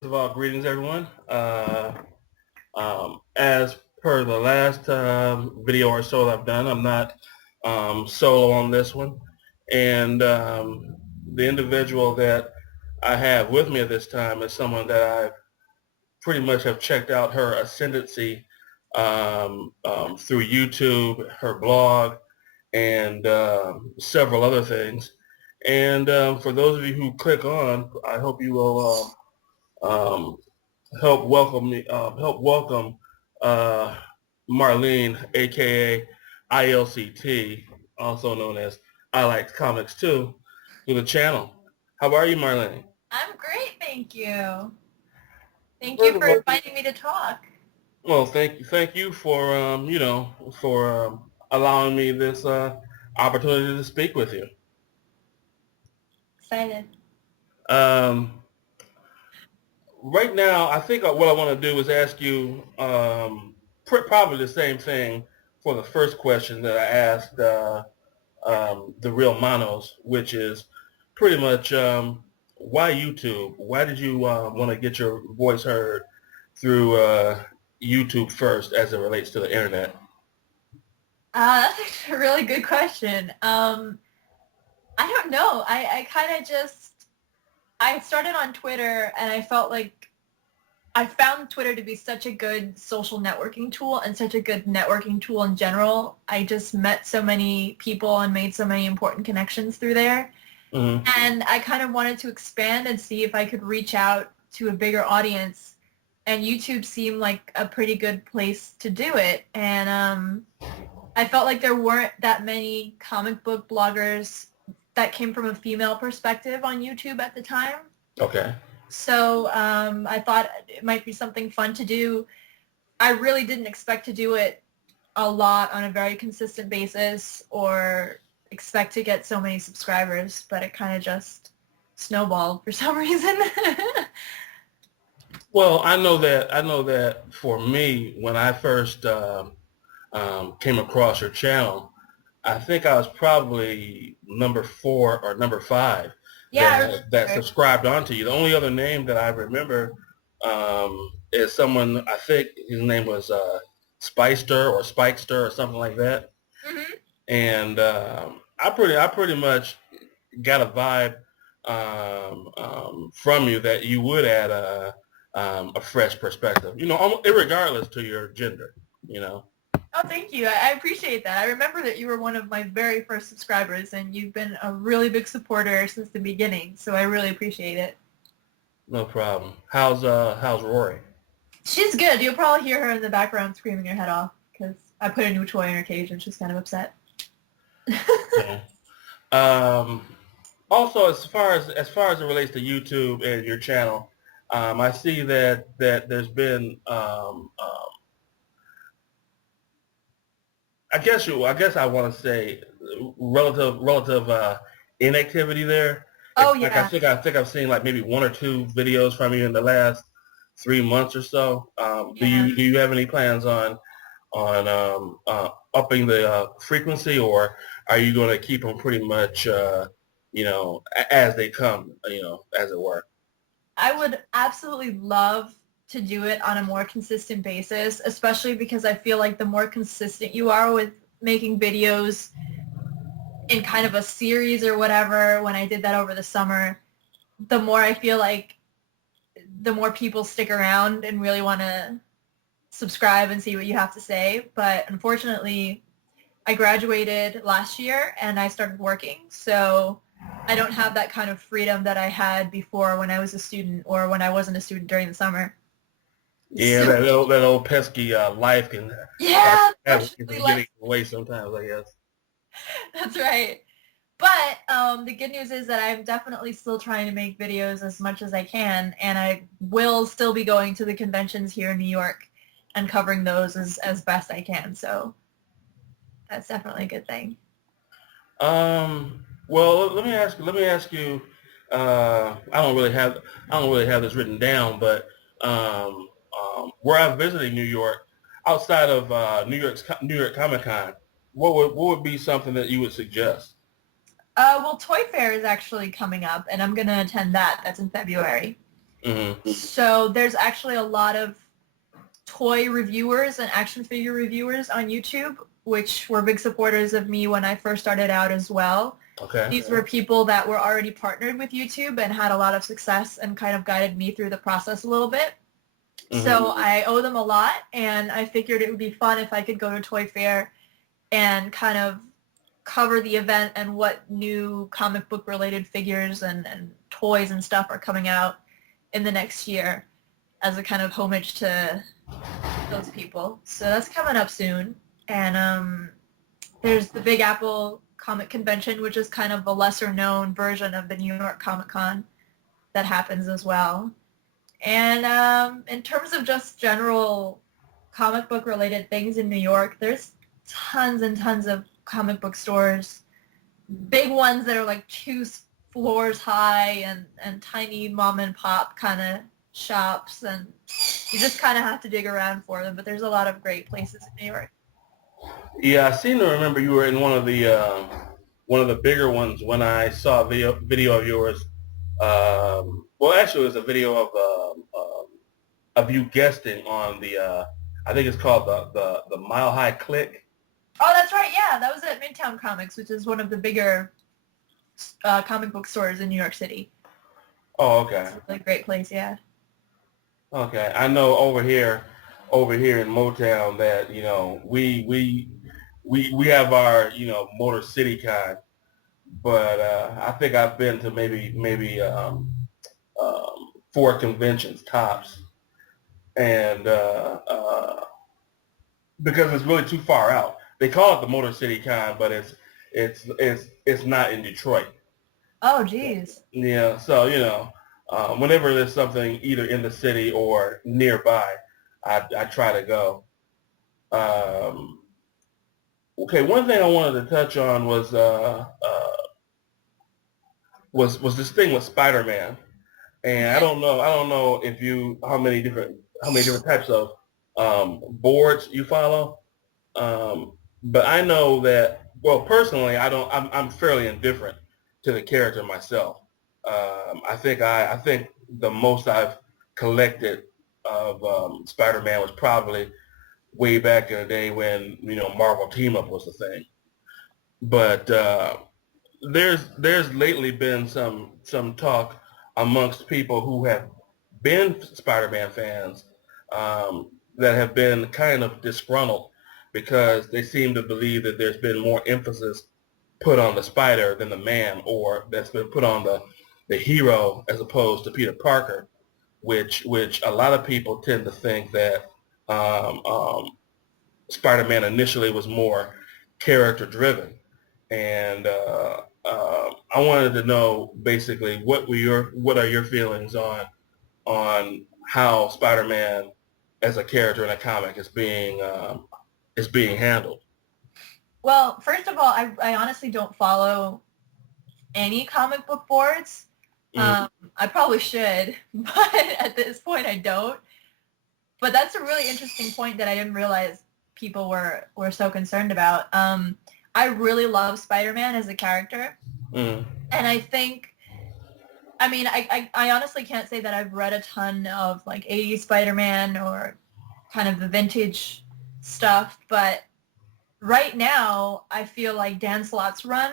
First of all, greetings, everyone. As per the last video or so that I've done, I'm not solo on this one. And the individual that I have with me at this time is someone that I pretty much have checked out her ascendancy through YouTube, her blog, and several other things. And for those of you who click on, I hope you will um, help welcome uh, Marlene, aka ILCT, also known as I Like Comics Too, to the channel. How are you, Marlene? I'm great, thank you. Thank you First of for all, inviting me to talk. well, thank you for for allowing me this opportunity to speak with you. Excited. Um, right now, I think what I want to do is ask you probably the same thing for the first question that I asked the real Manos, which is pretty much why YouTube? Why did you want to get your voice heard through YouTube first as it relates to the internet? That's actually a really good question. I don't know. I kind of just, I started on Twitter and I felt like I found Twitter to be such a good social networking tool and such a good networking tool in general. I just met so many people and made so many important connections through there. Mm-hmm. And I kind of wanted to expand and see if I could reach out to a bigger audience. And YouTube seemed like a pretty good place to do it. And I felt like there weren't that many comic book bloggers that came from a female perspective on YouTube at the time. Okay. So I thought it might be something fun to do. I really didn't expect to do it a lot on a very consistent basis or expect to get so many subscribers, but it kind of just snowballed for some reason. Well, I know that for me, when I first came across your channel, I think I was probably number 4 or number 5 Yeah, I that remember. subscribed onto you. The only other name that I remember is someone. I think his name was Spicester or Spikester or something like that. Hmm. And I pretty much got a vibe from you that you would add a fresh perspective. You know, regardless to your gender. You know. Oh, thank you. I appreciate that. I remember that you were one of my very first subscribers, and you've been a really big supporter since the beginning, so I really appreciate it. No problem. How's Rory? She's good. You'll probably hear her in the background screaming her head off because I put a new toy in her cage and she's kind of upset. Yeah. Um, Also, as far as it relates to YouTube and your channel, I see that there's been I guess I want to say relative inactivity there. Oh, Like yeah. I think I've seen like maybe 1 or 2 videos from you in the last 3 months or so. Yeah. Do you have any plans on upping the frequency, or are you going to keep them pretty much as they come, as it were? I would absolutely love to do it on a more consistent basis, especially because I feel like the more consistent you are with making videos in kind of a series or whatever, when I did that over the summer, the more I feel like the more people stick around and really want to subscribe and see what you have to say. But unfortunately, I graduated last year and I started working, so I don't have that kind of freedom that I had before when I was a student or when I wasn't a student during the summer. Yeah, So that old pesky life can yeah, have unfortunately, getting life. away sometimes, I guess. That's right. But the good news is that I'm definitely still trying to make videos as much as I can, and I will still be going to the conventions here in New York and covering those as best I can. So that's definitely a good thing. Well, let me ask you. I don't really have this written down, but where I'm visiting New York, outside of New York Comic Con, what would be something that you would suggest? Well, Toy Fair is actually coming up, and I'm going to attend that. That's in February. Mm-hmm. So there's actually a lot of toy reviewers and action figure reviewers on YouTube, which were big supporters of me when I first started out as well. Okay. These were people that were already partnered with YouTube and had a lot of success and kind of guided me through the process a little bit. Mm-hmm. So I owe them a lot, and I figured it would be fun if I could go to Toy Fair and kind of cover the event and what new comic book related figures and toys and stuff are coming out in the next year as a kind of homage to those people. So that's coming up soon. And there's the Big Apple Comic Convention, which is kind of a lesser known version of the New York Comic Con that happens as well. And in terms of just general comic book related things in New York, there's tons and tons of comic book stores, big ones that are like 2 floors high and tiny mom and pop kind of shops, and you just kind of have to dig around for them, but there's a lot of great places in New York. Yeah, I seem to remember you were in one of the bigger ones when I saw a video of yours. Well, actually, it was a video of you guesting on the I think it's called the Mile High Click. Oh, that's right. Yeah, that was at Midtown Comics, which is one of the bigger comic book stores in New York City. Oh, okay. It's a really great place, yeah. Okay, I know over here in Motown that we have our Motor City Con, but I think I've been to maybe 4 conventions tops, and because it's really too far out. They call it the Motor City Con, but it's not in Detroit. Oh, geez. Yeah, so whenever there's something either in the city or nearby, I try to go. Okay, one thing I wanted to touch on was this thing with Spider-Man, and I don't know if how many different types of boards you follow, but I know that, well, personally, I'm fairly indifferent to the character myself. I think the most I've collected of Spider-Man was probably way back in the day when Marvel Team Up was the thing. But there's lately been some talk amongst people who have been Spider-Man fans that have been kind of disgruntled because they seem to believe that there's been more emphasis put on the Spider than the Man, or that's been put on the hero as opposed to Peter Parker, which a lot of people tend to think that Spider-Man initially was more character driven, and I wanted to know basically what are your feelings on how Spider-Man as a character in a comic is being handled. Well, first of all, I honestly don't follow any comic book boards. Mm-hmm. I probably should, but at this point I don't. But that's a really interesting point that I didn't realize people were so concerned about. I really love Spider-Man as a character. Mm-hmm. And I think, I mean, I honestly can't say that I've read a ton of like 80s Spider-Man or kind of the vintage stuff, but right now I feel like Dan Slott's run,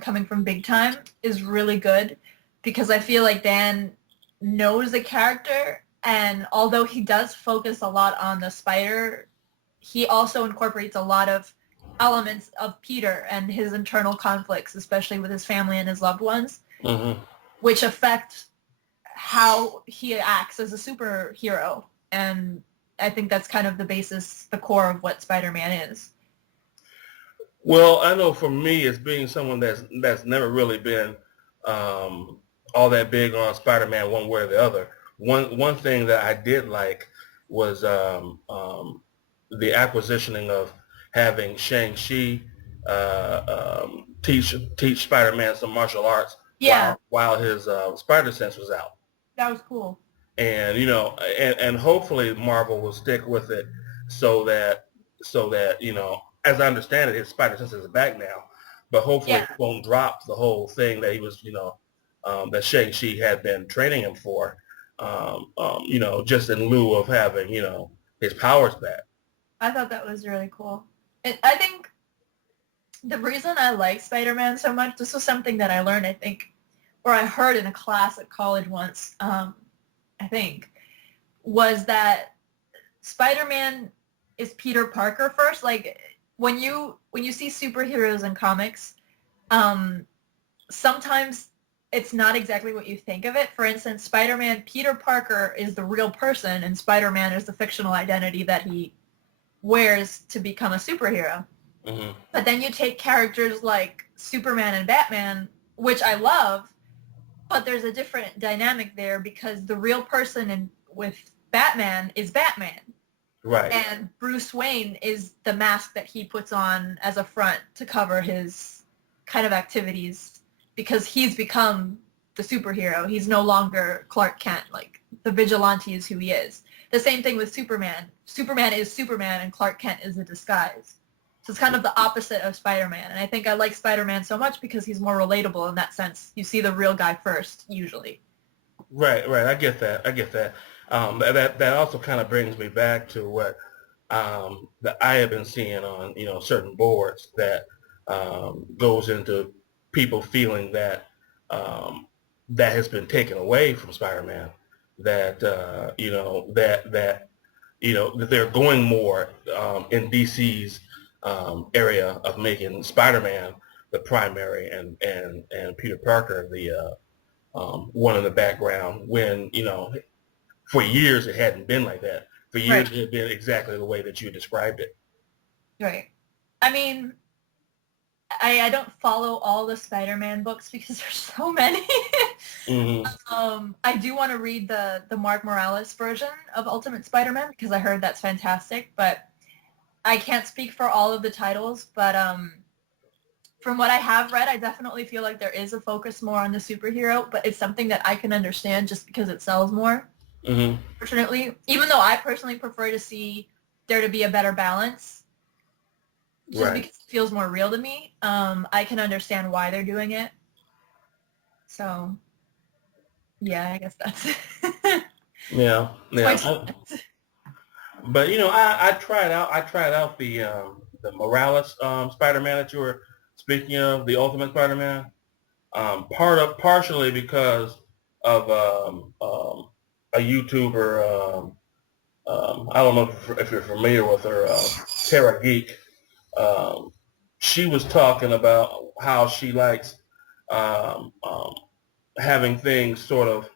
coming from Big Time, is really good because I feel like Dan knows the character, and although he does focus a lot on the Spider, he also incorporates a lot of elements of Peter and his internal conflicts, especially with his family and his loved ones, Mm-hmm. which affect how he acts as a superhero. And I think that's kind of the basis, the core of what Spider-Man is. Well, I know for me, as being someone that's never really been all that big on Spider-Man one way or the other, one thing that I did like was the acquisitioning of having Shang-Chi teach Spider-Man some martial arts, Yeah, while his Spider Sense was out. that was cool. And and hopefully Marvel will stick with it so that as I understand it, his Spider Sense is back now, but hopefully Yeah. it won't drop the whole thing that he was that Shang-Chi had been training him for. just in lieu of having, his powers back. I thought that was really cool. I think the reason I like Spider-Man so much, this was something that I learned, I think, or I heard in a class at college once, I think, was that Spider-Man is Peter Parker first. Like when you see superheroes in comics, sometimes it's not exactly what you think of it. For instance, Spider-Man, Peter Parker is the real person, and Spider-Man is the fictional identity that he wears to become a superhero. Mm-hmm. But then you take characters like Superman and Batman, which I love, but there's a different dynamic there because the real person with Batman is Batman. Right. And Bruce Wayne is the mask that he puts on as a front to cover his kind of activities because he's become the superhero. He's no longer Clark Kent. Like, the vigilante is who he is. The same thing with Superman. Superman is Superman and Clark Kent is a disguise. So it's kind of the opposite of Spider-Man. And I think I like Spider-Man so much because he's more relatable in that sense. You see the real guy first, usually. Right. I get that. That also kind of brings me back to what that I have been seeing on, certain boards that goes into people feeling that that has been taken away from Spider-Man. That that they're going more in DC's area of making Spider-Man the primary and Peter Parker the one in the background when, for years it hadn't been like that. For years It had been exactly the way that you described it. Right. I mean, I don't follow all the Spider-Man books because there's so many. Mm-hmm. I do want to read the Mark Morales version of Ultimate Spider-Man because I heard that's fantastic, but I can't speak for all of the titles, but from what I have read, I definitely feel like there is a focus more on the superhero, but it's something that I can understand just because it sells more. Mm-hmm. Fortunately, even though I personally prefer to see there to be a better balance, just because it feels more real to me, I can understand why they're doing it. So, yeah, I guess that's it. Yeah. But I tried out the Morales Spider-Man that you were speaking of, the Ultimate Spider-Man. Partially because of a YouTuber. I don't know if you're familiar with her, Tara Geek. She was talking about how she likes having things sort of.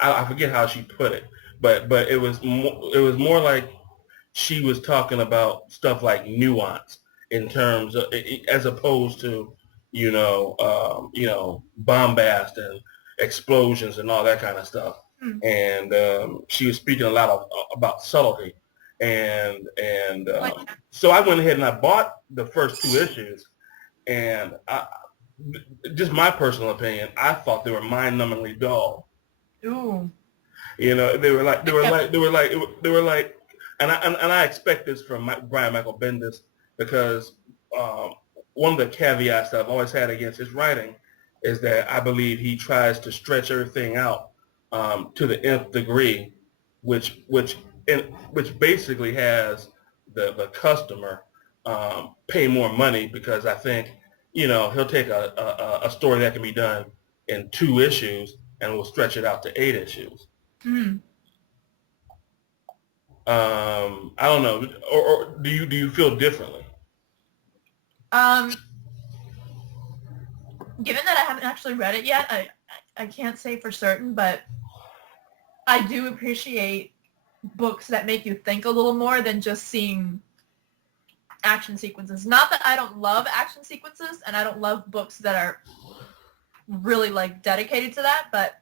I forget how she put it, but it was more like she was talking about stuff like nuance in terms of, as opposed to bombast and explosions and all that kind of stuff. And she was speaking a lot about subtlety, and so I went ahead and I bought the first two issues, and just my personal opinion, I thought they were mind-numbingly dull. Ooh. They were like, and I expect this from Brian Michael Bendis because one of the caveats that I've always had against his writing is that I believe he tries to stretch everything out to the nth degree, which basically has the customer pay more money because I think he'll take a story that can be done in 2 issues and we'll stretch it out to 8 issues. Mm. I don't know, or do you feel differently? Given that I haven't actually read it yet, I can't say for certain, but I do appreciate books that make you think a little more than just seeing action sequences. Not that I don't love action sequences, and I don't love books that are really like dedicated to that, but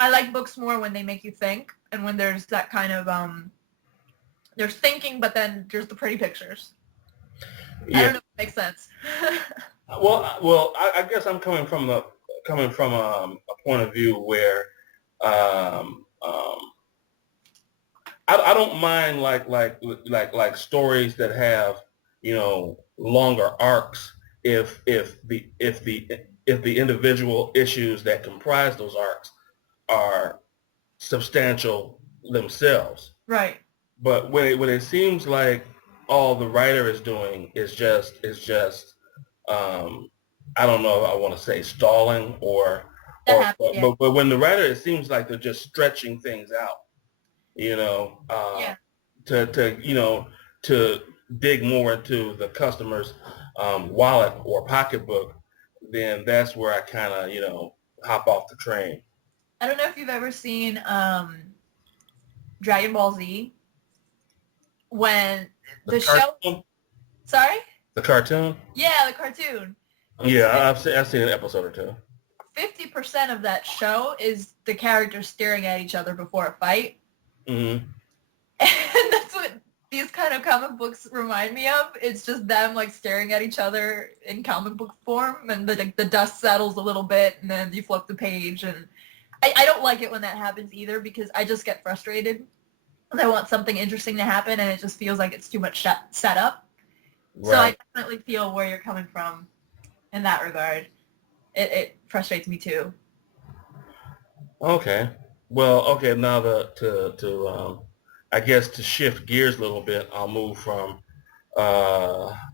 I like books more when they make you think and when there's that kind of there's thinking, but then there's the pretty pictures. Yeah. I don't know if it makes sense. Well, I guess I'm coming from a point of view where I don't mind like stories that have longer arcs if the if the individual issues that comprise those arcs are substantial themselves. Right. But when it seems like all the writer is doing is just um, I don't know if I want to say stalling That happens. Yeah. but when the writer, it seems like they're just stretching things out, Yeah. to dig more into the customer's wallet or pocketbook, then that's where I kind of, hop off the train. I don't know if you've ever seen Dragon Ball Z when the show. Sorry. The cartoon? Yeah, the cartoon. Yeah, I've seen an episode or two. 50% of that show is the characters staring at each other before a fight. Mm-hmm. And that's what these kind of comic books remind me of. It's just them like staring at each other in comic book form, and the dust settles a little bit, and then you flip the page. And I don't like it when that happens either, because I just get frustrated. I want something interesting to happen, and it just feels like it's too much set up. Right. So I definitely feel where you're coming from in that regard. It frustrates me too. Okay. Well, okay. Now I guess to shift gears a little bit, I'll move from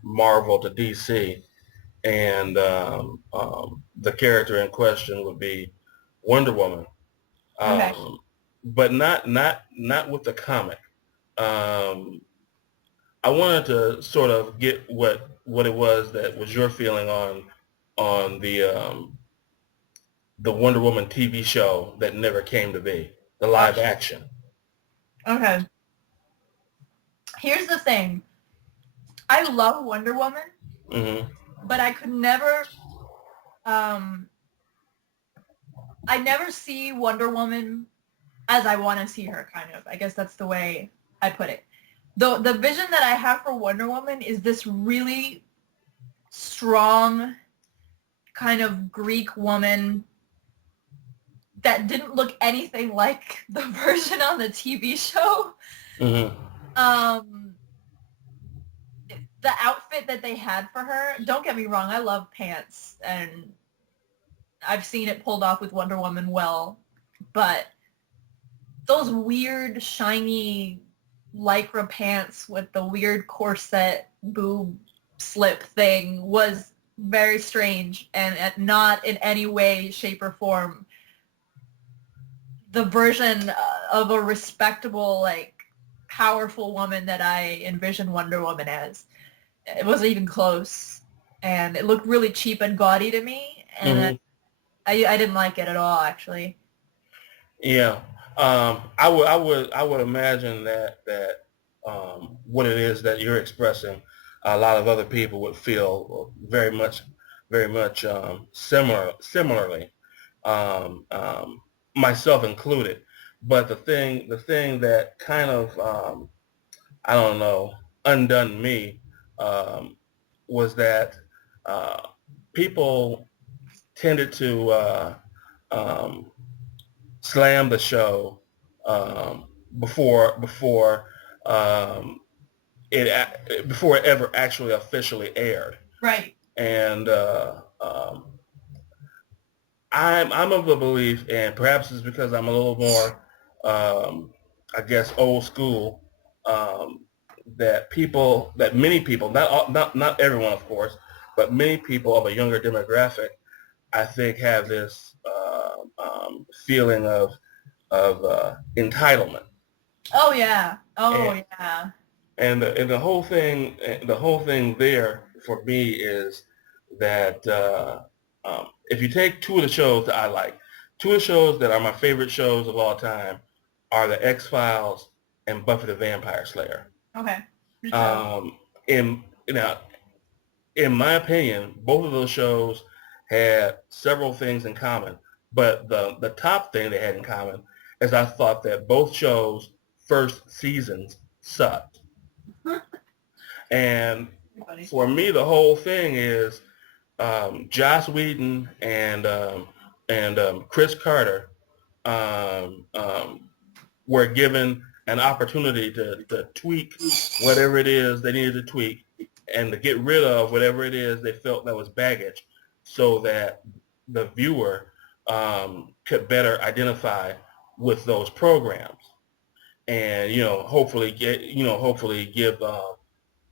Marvel to DC, and the character in question would be Wonder Woman. Okay. But not with the comic. I wanted to sort of get what it was that was your feeling on the Wonder Woman TV show that never came to be, the live action. Okay. Here's the thing. I love Wonder Woman, mm-hmm. but I could never, I never see Wonder Woman as I want to see her, kind of. I guess that's the way I put it. The vision that I have for Wonder Woman is this really strong kind of Greek woman that didn't look anything like the version on the TV show. Mm-hmm. The outfit that they had for her, don't get me wrong, I love pants, and I've seen it pulled off with Wonder Woman well, but those weird, shiny Lycra pants with the weird corset boob slip thing was very strange, and not in any way, shape, or form the version of a respectable, like, powerful woman that I envision Wonder Woman as. It wasn't even close, and it looked really cheap and gaudy to me, and mm-hmm. I didn't like it at all, actually. Yeah, I would imagine that what it is that you're expressing, a lot of other people would feel very much similarly, myself included. But the thing that kind of I don't know, undone me was that people tended to slam the show before it ever actually officially aired. Right. And I'm of the belief, and perhaps it's because I'm a little more, I guess, old school, that many people, not everyone, of course, but many people of a younger demographic, I think, have this feeling of entitlement. Oh yeah. Yeah. And the whole thing there for me is that if you take two of the shows that I like, two of the shows that are my favorite shows of all time are the X-Files and Buffy the Vampire Slayer. Okay. In my opinion, both of those shows had several things in common, but the top thing they had in common is I thought that both shows' first seasons sucked. And for me, the whole thing is Joss Whedon and Chris Carter were given an opportunity to tweak whatever it is they needed to tweak and to get rid of whatever it is they felt that was baggage so that the viewer could better identify with those programs, and hopefully give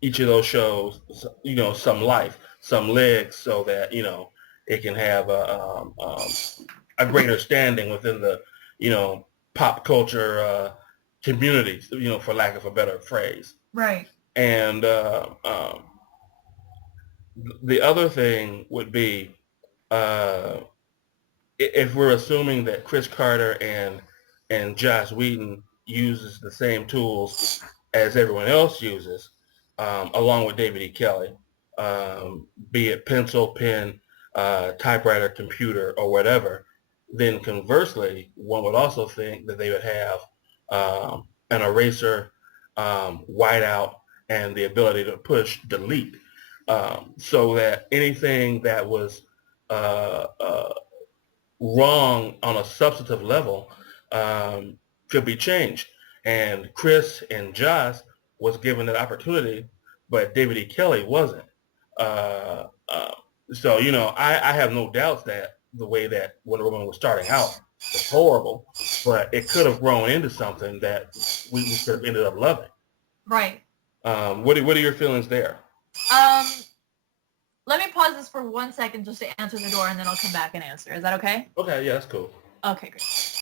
each of those shows some life, some legs, so that it can have a greater standing within the pop culture communities, for lack of a better phrase. Right. And the other thing would be, if we're assuming that Chris Carter and Joss Whedon uses the same tools as everyone else uses, along with David E. Kelly, be it pencil, pen, typewriter, computer, or whatever, then conversely, one would also think that they would have an eraser, whiteout, and the ability to push delete, so that anything that was wrong on a substantive level could be changed. And Chris and Joss was given that opportunity, but David E. Kelly wasn't. Uh, uh, so, I have no doubts that the way that Wonder Woman was starting out was horrible, but it could have grown into something that we could have ended up loving. Right. What are your feelings there? Let me pause this for 1 second just to answer the door, and then I'll come back and answer. Is that okay? Okay, yeah, that's cool. Okay, great.